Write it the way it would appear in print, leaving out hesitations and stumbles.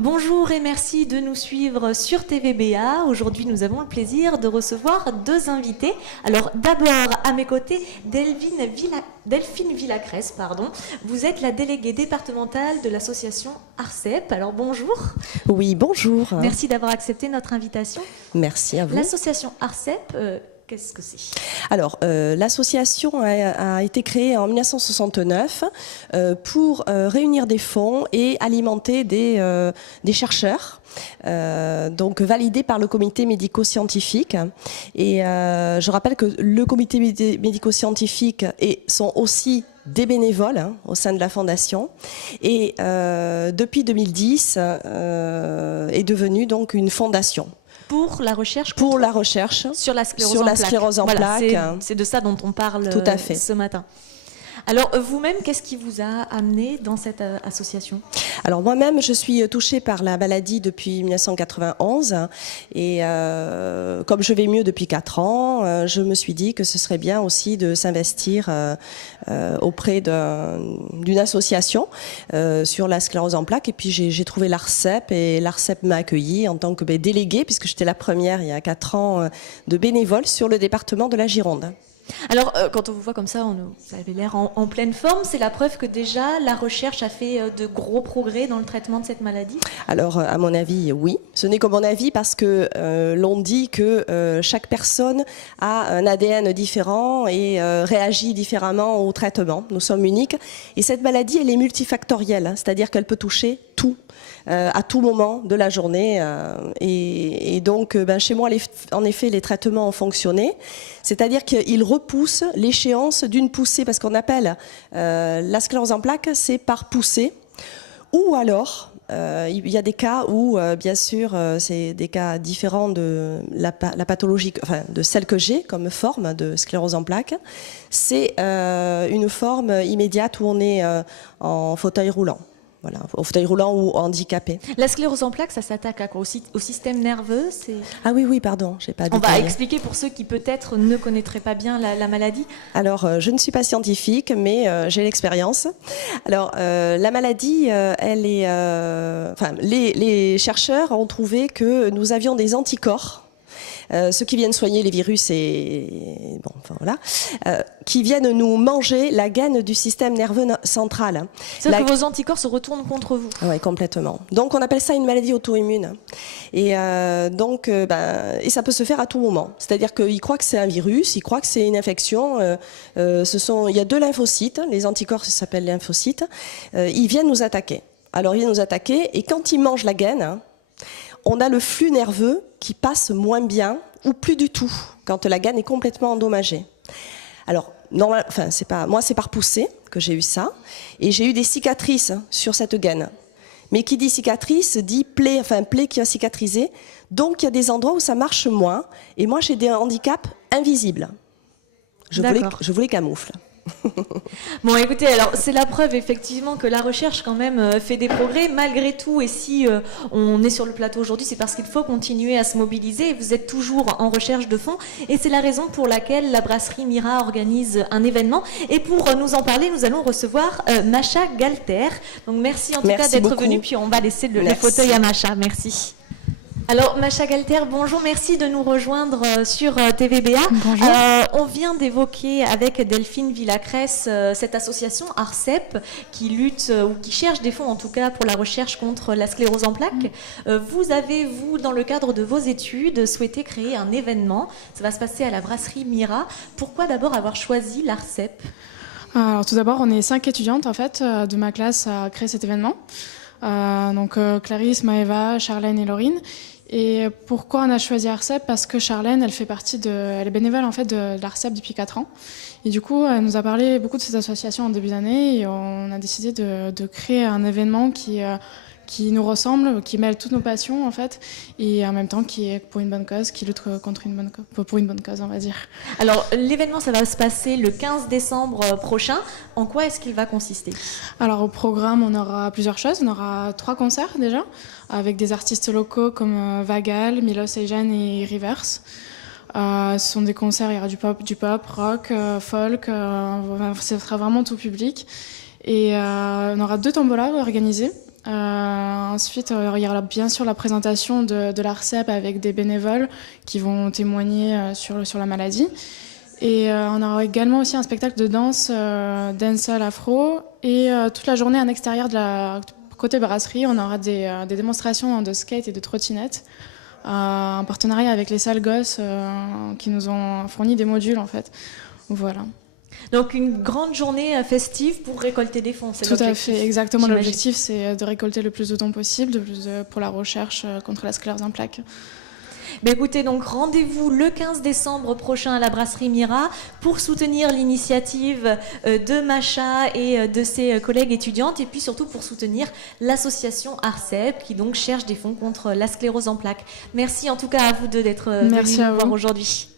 Bonjour et merci de nous suivre sur TVBA. Aujourd'hui, nous avons le plaisir de recevoir deux invités. Alors, d'abord, à mes côtés, Delphine Villacresse, pardon. Vous êtes la déléguée départementale de l'association ARCEP. Alors, bonjour. Oui, bonjour. Merci d'avoir accepté notre invitation. Merci à vous. L'association ARCEP, qu'est-ce que c'est ? Alors, l'association a été créée en 1969 pour réunir des fonds et alimenter des chercheurs, donc validés par le comité médico-scientifique. Et je rappelle que le comité médico-scientifique sont aussi des bénévoles au sein de la fondation. Et depuis 2010, est devenue donc une fondation. Pour la recherche sur la sclérose en plaques. Voilà, c'est de ça dont on parle Tout à fait. Ce matin. Alors vous-même, qu'est-ce qui vous a amené dans cette association ? Alors moi-même, je suis touchée par la maladie depuis 1991 et comme je vais mieux depuis 4 ans, je me suis dit que ce serait bien aussi de s'investir auprès d'une association sur la sclérose en plaques. Et puis j'ai trouvé l'ARCEP et l'ARCEP m'a accueillie en tant que déléguée, puisque j'étais la première il y a 4 ans de bénévole sur le département de la Gironde. Alors, quand on vous voit comme ça, vous avez l'air en pleine forme. C'est la preuve que déjà, la recherche a fait de gros progrès dans le traitement de cette maladie ? Alors, à mon avis, oui. Ce n'est que mon avis parce que l'on dit que chaque personne a un ADN différent et réagit différemment au traitement. Nous sommes uniques. Et cette maladie, elle est multifactorielle, c'est-à-dire qu'elle peut toucher tout. À tout moment de la journée. Et donc, chez moi, en effet, les traitements ont fonctionné. C'est-à-dire qu'ils repoussent l'échéance d'une poussée, parce qu'on appelle la sclérose en plaques, c'est par poussée. Ou alors, il y a des cas où, bien sûr, c'est des cas différents de la pathologie, enfin, de celle que j'ai comme forme de sclérose en plaques. C'est une forme immédiate où on est en fauteuil roulant. Voilà, au fauteuil roulant ou handicapé. La sclérose en plaques, ça s'attaque à quoi ? Au système nerveux ? Ah oui, pardon, j'ai pas On détaillé. va expliquer pour ceux qui peut-être ne connaîtraient pas bien la maladie. Alors, je ne suis pas scientifique, mais j'ai l'expérience. Alors, la maladie, elle est... les chercheurs ont trouvé que nous avions des anticorps. Ceux qui viennent soigner les virus qui viennent nous manger la gaine du système nerveux central. C'est-à-dire que vos anticorps se retournent contre vous. Oui, complètement. Donc on appelle ça une maladie auto-immune. Et et ça peut se faire à tout moment. C'est-à-dire qu'ils croient que c'est un virus, ils croient que c'est une infection. Il y a 2 lymphocytes, les anticorps s'appellent lymphocytes. Ils viennent nous attaquer. Alors ils viennent nous attaquer et quand ils mangent la gaine, on a le flux nerveux qui passe moins bien ou plus du tout quand la gaine est complètement endommagée. Alors, c'est par poussée que j'ai eu ça. Et j'ai eu des cicatrices sur cette gaine. Mais qui dit cicatrice dit plaie qui a cicatrisé. Donc, il y a des endroits où ça marche moins. Et moi, j'ai des handicaps invisibles. Je vous les camoufle. Bon, écoutez, alors c'est la preuve effectivement que la recherche quand même fait des progrès malgré tout. Et si on est sur le plateau aujourd'hui, c'est parce qu'il faut continuer à se mobiliser. Et vous êtes toujours en recherche de fonds. Et c'est la raison pour laquelle la brasserie Mira organise un événement. Et pour nous en parler, nous allons recevoir Macha Galter. Donc merci en tout cas d'être venue. Puis on va laisser le fauteuil à Macha. Merci. Alors, Macha Galter, bonjour, merci de nous rejoindre sur TVBA. Bonjour. On vient d'évoquer avec Delphine Villacresse cette association ARCEP qui lutte ou qui cherche des fonds en tout cas pour la recherche contre la sclérose en plaques. Vous avez, dans le cadre de vos études, souhaité créer un événement. Ça va se passer à la brasserie Mira. Pourquoi d'abord avoir choisi l'ARCEP ? Alors tout d'abord, on est 5 étudiantes en fait de ma classe à créer cet événement. Donc Clarisse, Maëva, Charlène et Laurine. Et pourquoi on a choisi ARCEP ? Parce que Charlène, elle est bénévole en fait de l'ARCEP depuis 4 ans. Et du coup, elle nous a parlé beaucoup de cette association en début d'année et on a décidé de créer un événement qui nous ressemble, qui mêle toutes nos passions en fait, et en même temps qui est pour une bonne cause, qui lutte pour une bonne cause, on va dire. Alors l'événement, ça va se passer le 15 décembre prochain. En quoi est-ce qu'il va consister ? Alors au programme, on aura plusieurs choses. On aura 3 concerts déjà, avec des artistes locaux comme Vagal, Milos Ejan et Rivers. Ce sont des concerts, il y aura du pop, rock, folk, ce sera vraiment tout public. Et on aura 2 tombolas organisées. Ensuite, il y aura bien sûr la présentation de l'ARCEP avec des bénévoles qui vont témoigner sur la maladie. Et on aura également aussi un spectacle de danse, dancehall afro. Et toute la journée en extérieur côté brasserie, on aura des démonstrations de skate et de trottinette. En partenariat avec les salles gosses qui nous ont fourni des modules en fait. Voilà. Donc une grande journée festive pour récolter des fonds, c'est l'objectif. Tout à fait, exactement. J'imagine. L'objectif, c'est de récolter le plus de dons possible pour la recherche contre la sclérose en plaques. Ben écoutez, donc rendez-vous le 15 décembre prochain à la brasserie Mira pour soutenir l'initiative de Macha et de ses collègues étudiantes et puis surtout pour soutenir l'association ARCEP qui donc cherche des fonds contre la sclérose en plaques. Merci en tout cas à vous deux d'être venus nous voir aujourd'hui.